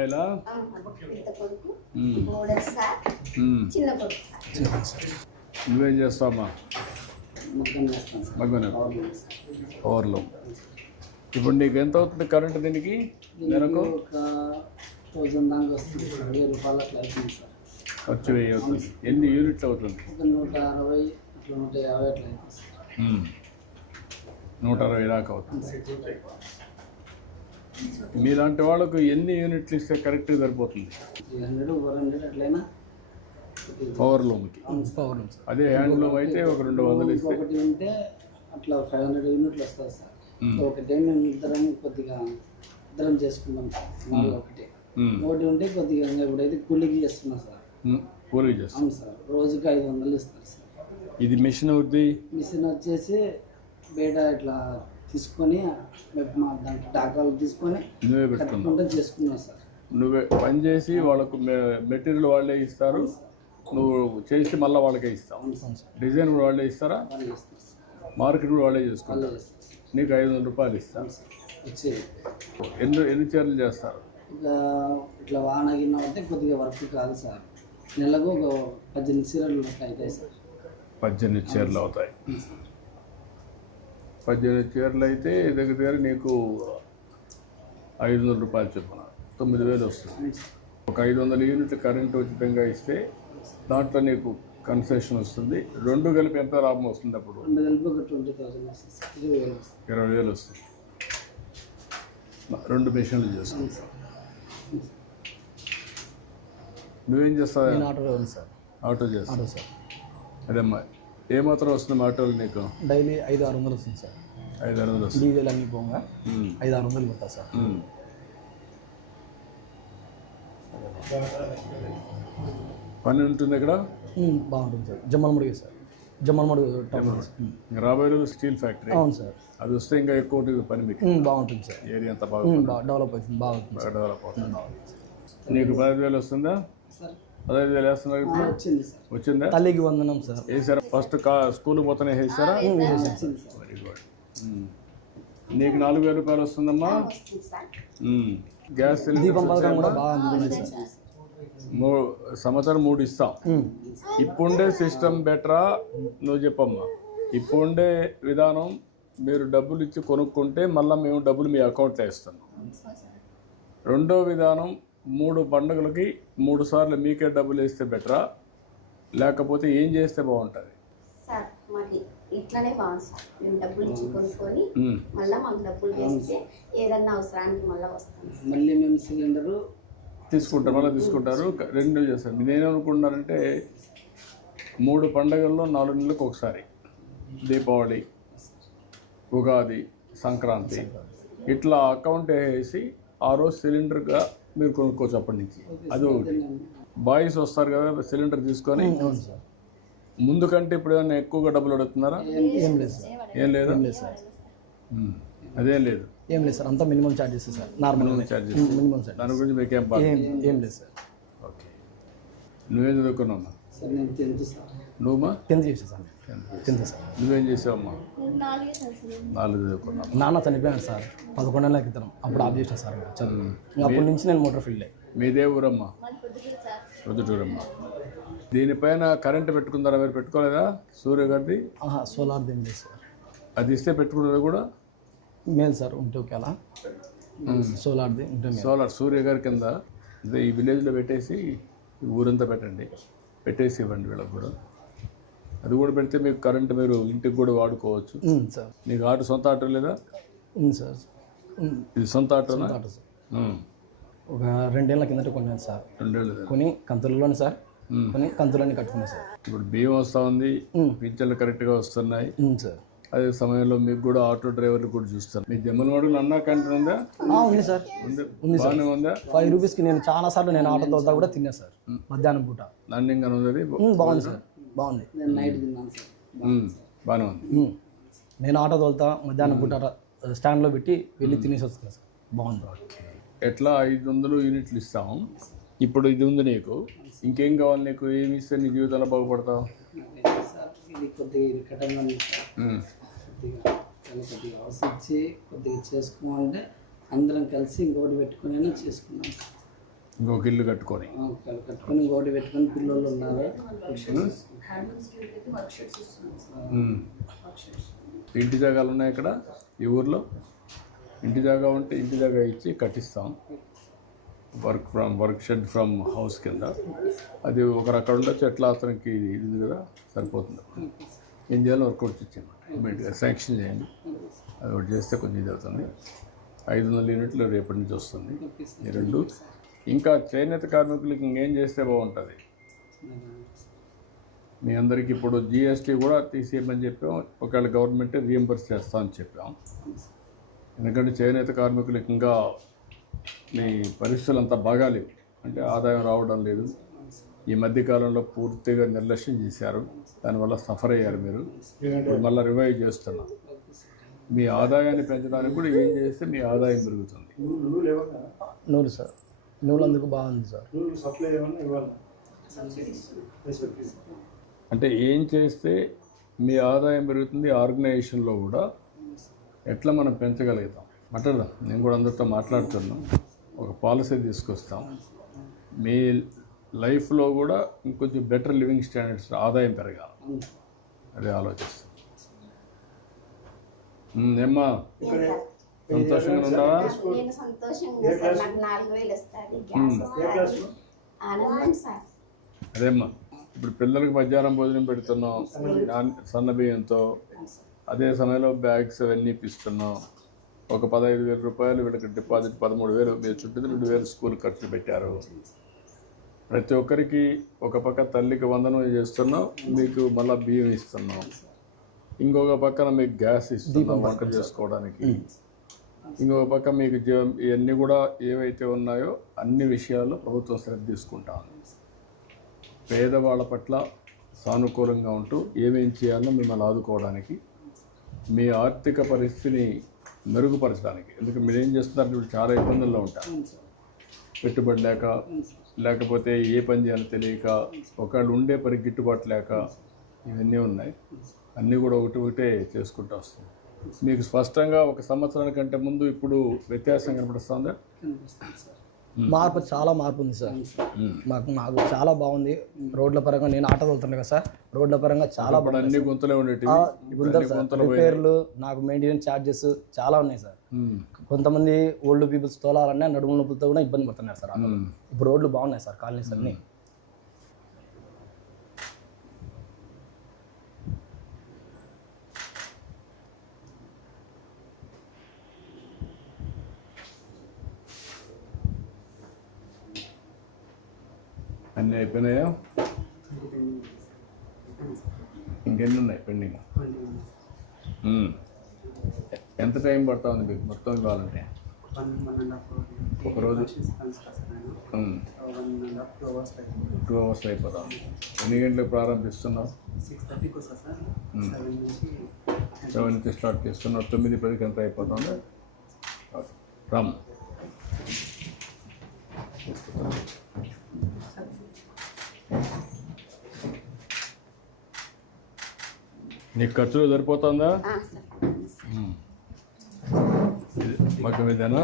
అబ్బాయిలా? నువ్వేం చేస్తావమ్మా? మగ్గన ఓవర్లో ఇప్పుడు నీకు ఎంత అవుతుంది కరెంట్ దీనికి? నెలకు? ఖర్చు వెయ్యి అవుతుంది. ఎన్ని యూనిట్లు అవుతుంది? నూట అరవై అట్లా నూట యాభై. నూట అరవై దాకా అవుతుంది. మీలాంటి వాళ్ళకు ఎన్ని యూనిట్లు ఇస్తే కరెక్ట్గా సరిపోతుంది? త్రీ హండ్రెడ్ ఫోర్ హండ్రెడ్ అట్లయినా పవర్ లూమ్కి పవర్ అదే హ్యాండ్ లూమ్ అయితే ఒక రెండు వందలు ఇస్తే. ఒకటి ఉంటే అట్లా ఫైవ్ హండ్రెడ్ యూనిట్లు వస్తుంది సార్. ఒకటే మేము ఇద్దరం కొద్దిగా ఇద్దరం చేసుకుంటాం సార్. ఒకటి. ఒకటి ఉంటే కొద్దిగా ఇప్పుడైతే కూలికి చేస్తున్నాం సార్. కూలింగ్ చేస్తాం అవును సార్. రోజుకి ఐదు వందలు ఇస్తారు సార్. ఇది మిషన్ అవుద్ది? మిషన్ వచ్చేసి బయట ఇట్లా తీసుకొని దాంట్లో డాకాలు తీసుకొని కట్టుకుంటూ చేసుకున్నాం సార్. నువ్వే పని చేసి వాళ్ళకు మెటీరియల్ వాళ్ళే ఇస్తారు. నువ్వు చేసి మళ్ళీ వాళ్ళకే ఇస్తావు. డిజైన్ కూడా వాళ్ళే ఇస్తారా? మార్కెట్ కూడా వాళ్ళే చేసుకుంటారు. నీకు ఐదు వందల రూపాయలు ఇస్తాను ఎన్ని ఎన్ని చీరలు చేస్తారు? ఇట్లా వాన గిన్న అయితే కొద్దిగా వర్క్ కాదు సార్. నెలకు ఒక పద్దెనిమిది అట్లా అవుతాయి సార్. పద్దెనిమిది చీరలు అవుతాయి. పద్దెనిమిది చీరలు అయితే దగ్గర దగ్గర నీకు ఐదు వందల రూపాయలు చొప్పున. తొమ్మిది వేలు వస్తుంది. ఒక ఐదు వందల యూనిట్ కరెంట్ ఉచితంగా ఇస్తే దాంట్లో నీకు కన్సెషన్ వస్తుంది. రెండు కలిపి ఎంత లాభం వస్తుంది అప్పుడు? ఇరవై వేలు వస్తుంది. రెండు మిషన్లు సార్. నువ్వేం చేస్తావు? ఆటో చేస్తావు. సార్. అదేమ్మా ఏమాత్రం వస్తుంది ఆటోలు నీకు? డైలీ ఐదు ఆరు వందలు వస్తుంది సార్. ఐదు ఆరు వందలు వస్తుంది. డీజిల్ అన్ని పోగా ఐదు ఆరు వందలు పడతా సార్. పని ఉంటుంది ఇక్కడ? బాగుంటుంది సార్. జమ్మలమడుగు సార్. జమ్మలమడుగు రాబోయే రోజు స్టీల్ ఫ్యాక్టరీ. అవును సార్. అది వస్తే ఇంకా ఎక్కువ ఉంటుంది పని మీకు. బాగుంటుంది సార్. ఏరియా అంతా బాగా డెవలప్ అవుతుంది బాగుంటుంది బాగా డెవలప్ అవుతుంది. నీకు పదహైదు వేలు వస్తుందా? సార్ పదహైదు వేలు వేస్తున్నారు ఇప్పుడు? వచ్చింది తల్లికి వందనం సార్. వేసారా ఫస్ట్ కా స్కూల్ పోతేనే వేసారా వెరీ గుడ్ నీకు నాలుగు వేల రూపాయలు వస్తుందమ్మా? ఉమ్. గ్యాస్ దీపం సిలిండర్ పథకం కూడా బాగా అందుతుంది సార్. మూడు సంవత్సరం మూడు ఇస్తాం. ఉమ్, ఇప్పుండే సిస్టమ్ బెటరా? నువ్వు చెప్పమ్మా. ఇప్పుండే విధానం మీరు డబ్బులు ఇచ్చి కొనుక్కుంటే మళ్ళీ మేము డబ్బులు మీ అకౌంట్లో ఇస్తాం రెండో విధానం మూడు పండుగలకి మూడు సార్లు మీకే డబ్బులు వేస్తే బెటరా? లేకపోతే ఏం చేస్తే బాగుంటుంది? సార్ మాకు ఇట్లానే బాగుంది సార్. మేము డబ్బులు ఇచ్చి కొనుక్కొని ఉమ్. మళ్ళీ మాకు డబ్బులు వేస్తే ఏదన్నా అవసరానికి మళ్ళీ వస్తాం సార్. మళ్ళీ మేము సిలిండరు తీసుకుంటారు మళ్ళీ తీసుకుంటారు. రెండు చేస్తారు నేనేమనుకుంటున్నానంటే మూడు పండగల్లో నాలుగు నెలలకు ఒకసారి. దీపావళి ఉగాది సంక్రాంతి. ఇట్లా అకౌంట్ వేసి ఆ రోజు సిలిండర్గా మీరు కొనుక్కోవచ్చు అప్పటి నుంచి. అది ఒకటి. బాయ్స్ వస్తారు కదా సిలిండర్ తీసుకొని. అవును సార్. ముందు కంటే ఇప్పుడు ఏమైనా ఎక్కువగా డబ్బులు అడుగుతున్నారా? ఏం లేదు సార్. ఏం లేదా ఏం లేదు? సార్. అదేం లేదు. ఏం లేదు సార్. అంతా minimum charges sir. Normal charges minimum sir దాని గురించి మీకేం ఏం ఏం లేదు సార్. ఓకే. నువ్వేం చదువుకున్నావు సార్ నేను టెన్త్ సార్. నువ్వుమా టెన్త్ చేసా సార్ టెన్త్ సార్. నువ్వేం చేసావమ్మా? నాలుగు చదువుకున్నావు. నాన్న చనిపోయాను సార్. పదకొండు నెలల క్రితం. అప్పుడు ఆఫ్ చేసిన సార్ చదువు. అప్పటి నుంచి నేను మోటార్ ఫీల్డ్ మీదే ఊరమ్మా ప్రొద్దుటూరమ్మా దీనిపైన కరెంట్ పెట్టుకుందారా మీరు పెట్టుకోలేదా? సూర్య గారిది? ఆహా సోలార్ ఏం లేదు సార్. అది ఇస్తే పెట్టుకున్నది కూడా? మేలు సార్ ఉంటే ఒకేలా. సోలార్ది ఉంటే సోలార్ సూర్య గారి కింద ఈ విలేజ్లో పెట్టేసి ఊరంతా పెట్టండి. పెట్టేసి ఇవ్వండి వీళ్ళకి కూడా. అది కూడా పెడితే మీకు కరెంట్ మీరు ఇంటికి కూడా వాడుకోవచ్చు. సార్. నీకు ఆటో సొంత ఆటో లేదా? ఉంది సార్. ఉంది. ఇది సొంత ఆటోనా? Auto sir. ఉమ్. ఒక రెండేళ్ళ కిందట కొన్నాను సార్. రెండేళ్ళు కొని కంతులలోనే సార్. కొని కంతులన్నీ కట్టుకున్నాను సార్. ఇప్పుడు బియ్యం వస్తూ ఉంది. పింఛన్లు కరెక్ట్గా వస్తున్నాయి. ఉంది సార్. అదే సమయంలో మీకు కూడా ఆటో డ్రైవర్లు కూడా చూస్తారు మీ జమ్మలవాడలో అన్నా క్యాంటీన్ ఉందా? ఉంది సార్. ఉంది. బాగానే ఉందా? ఫైవ్ రూపీస్కి నేను చాలా సార్లు నేను ఆటో తోలుతా కూడా తిన్నా సార్. మధ్యాహ్నం పూట. నాణ్యంగా ఉంది అది? ఉమ్, బాగుంది సార్. బాగుంది. నేను నైట్ తిన్నాను సార్. బాగానే ఉంది. నేను ఆటో తోలుతా మధ్యాహ్నం పూట స్టాండ్లో పెట్టి వెళ్ళి తినేసి వస్తాను సార్. బాగుంది. ఎట్లా ఐదు వందలు యూనిట్లు ఇస్తాం ఇప్పుడు ఇది ఉంది నీకు. ఇంకేం కావాలి నీకు? ఏమి ఇస్తే నీ జీవితంలో బాగుపడతావు? కొద్దిగా చాలా కొద్దిగా ఆలోచించి కొద్దిగా చేసుకోమంటే అందరం కలిసి ఇంకోటి పెట్టుకుని చేసుకున్నాం. ఇంకొక ఇల్లు కట్టుకొని. కట్టుకొని గోడి పెట్టుకొని పిల్లలు ఉన్నారు. ఇంటి జాగాలు ఉన్నాయి ఇక్కడ ఈ ఊర్లో? ఇంటి జాగా ఉంటే ఇంటి జాగా ఇచ్చి కట్టిస్తాం. Work from work shed from house కింద. అది ఒకరు అక్కడ ఉండొచ్చు ఎట్లా అతనికి ఇది కదా సరిపోతుంది. ఏం చేయాలో వర్కౌట్ ఇచ్చాను ఇమీడియట్గా శాంక్షన్ చేయండి. అది ఒకటి చేస్తే కొంచెం ఇది అవుతుంది. ఐదు వందల యూనిట్లు రేపటి నుంచి వస్తుంది. ఈ రెండు. ఇంకా చేనేత కార్మికులకి ఇంకేం చేస్తే బాగుంటుంది? మీ అందరికీ ఇప్పుడు జిఎస్టీ కూడా తీసేయమని చెప్పాం. ఒకవేళ గవర్నమెంటే రీఎంబర్స్ చేస్తామని చెప్పాం. ఎందుకంటే చేనేత కార్మికులకి ఇంకా మీ పరిస్థితులు అంతా బాగాలేవు. అంటే ఆదాయం రావడం లేదు. ఈ మధ్యకాలంలో పూర్తిగా నిర్లక్ష్యం చేశారు. దానివల్ల సఫర్ అయ్యారు మీరు. ఇప్పుడు మళ్ళీ రివైవ్ చేస్తున్నాం. మీ ఆదాయాన్ని పెంచడానికి కూడా ఏం చేస్తే మీ ఆదాయం పెరుగుతుంది. నూరు సార్. నూలు అందుకు బాగుంది సార్. అంటే ఏం చేస్తే మీ ఆదాయం పెరుగుతుంది ఆర్గనైజేషన్లో కూడా ఎట్లా మనం పెంచగలుగుతాం? మాట్లాడదాం నేను కూడా అందరితో మాట్లాడుతున్నాం. ఒక పాలసీ తీసుకొస్తాం. మీ లైఫ్లో కూడా ఇంకొంచెం బెటర్ లివింగ్ స్టాండర్డ్స్ ఆదాయం పెరగాలి. అదే ఆలోచిస్తాం ఉమ్, ఏమ్మా? సంతోషంగా ఉన్నావా? నేను సంతోషంగా సార్. నాకు నాలుగు వేలు వస్తుంది. గ్యాస్ వస్తుంది. ఆనందం సార్. అదేమ్మా ఇప్పుడు పిల్లలకి మధ్యాహ్నం భోజనం పెడుతున్నాం. నాన్- సన్న బియ్యంతో అదే సమయంలో బ్యాగ్స్ అవన్నీ ఇప్పిస్తున్నాం. ఒక పదహైదు వేల రూపాయలు వీళ్ళకి డిపాజిట్ పదమూడు వేలు. మీరు చుట్టూ రెండు వేలు స్కూల్ ఖర్చు పెట్టారు. ప్రతి ఒక్కరికి ఒక పక్క తల్లికి వందనం చేస్తున్నాం మీకు మళ్ళీ బియ్యం ఇస్తున్నాం. ఇంకొక పక్కన మీకు గ్యాస్ ఇస్తున్నాం వంట చేసుకోవడానికి. ఇంకొక పక్క మీకు ఇవన్నీ కూడా ఏవైతే ఉన్నాయో అన్ని విషయాల్లో ప్రభుత్వం శ్రద్ధ తీసుకుంటా ఉంది. పేదవాళ్ళ పట్ల సానుకూలంగా ఉంటూ ఏమేం చేయాలో మిమ్మల్ని ఆదుకోవడానికి మీ ఆర్థిక పరిస్థితిని మెరుగుపరచడానికి. ఎందుకంటే మీరు ఏం చేస్తున్నారు చాలా ఇబ్బందుల్లో ఉంటారు. పెట్టుబడి లేక లేకపోతే ఏ పని చేయాలో తెలియక ఒకళ్ళు ఉండే పని గిట్టుబాటు లేక ఇవన్నీ ఉన్నాయి. అన్నీ కూడా ఒకటి ఒకటే చేసుకుంటూ వస్తాం. మీకు స్పష్టంగా ఒక సంవత్సరానికంటే ముందు ఇప్పుడు వ్యత్యాసం కనపడుస్తుందా? కనిపిస్తుంది సార్. మార్పు చాలా మార్పు ఉంది సార్. మాకు మాకు చాలా బాగుంది. రోడ్ల పరంగా నేను ఆటో వెళ్తున్నా కదా సార్ రోడ్ల పరంగా చాలా అన్ని గుంతలే గుంతలు సార్ పోయినాయి. రిపేర్లు నాకు మెయింటెనెన్స్ ఛార్జెస్ చాలా ఉన్నాయి సార్. కొంతమంది ఓల్డ్ పీపుల్స్ తోలాలన్నా నడుము నొప్పులతో కూడా ఇబ్బంది పడుతున్నారు సార్. ఇప్పుడు రోడ్లు బాగున్నాయి సార్ కాలనీస్ అన్ని. అన్నీ అయిపోయినాయా? ఇంకెన్ని ఉన్నాయి పెండింగ్. ఎంత టైం పడతా ఉంది మీకు మొత్తం ఇవ్వాలంటే? ఒక రోజు. టూ అవర్స్ అయిపోతాం ఎన్ని గంటలకు ప్రారంభిస్తున్నావు? నుంచి సెవెన్ నుంచి స్టార్ట్ చేస్తున్నావు. తొమ్మిది పదికి ఎంత అయిపోతుంది? రామ్. నీకు ఖర్చులు సరిపోతుందా? మొత్తం ఇదేనా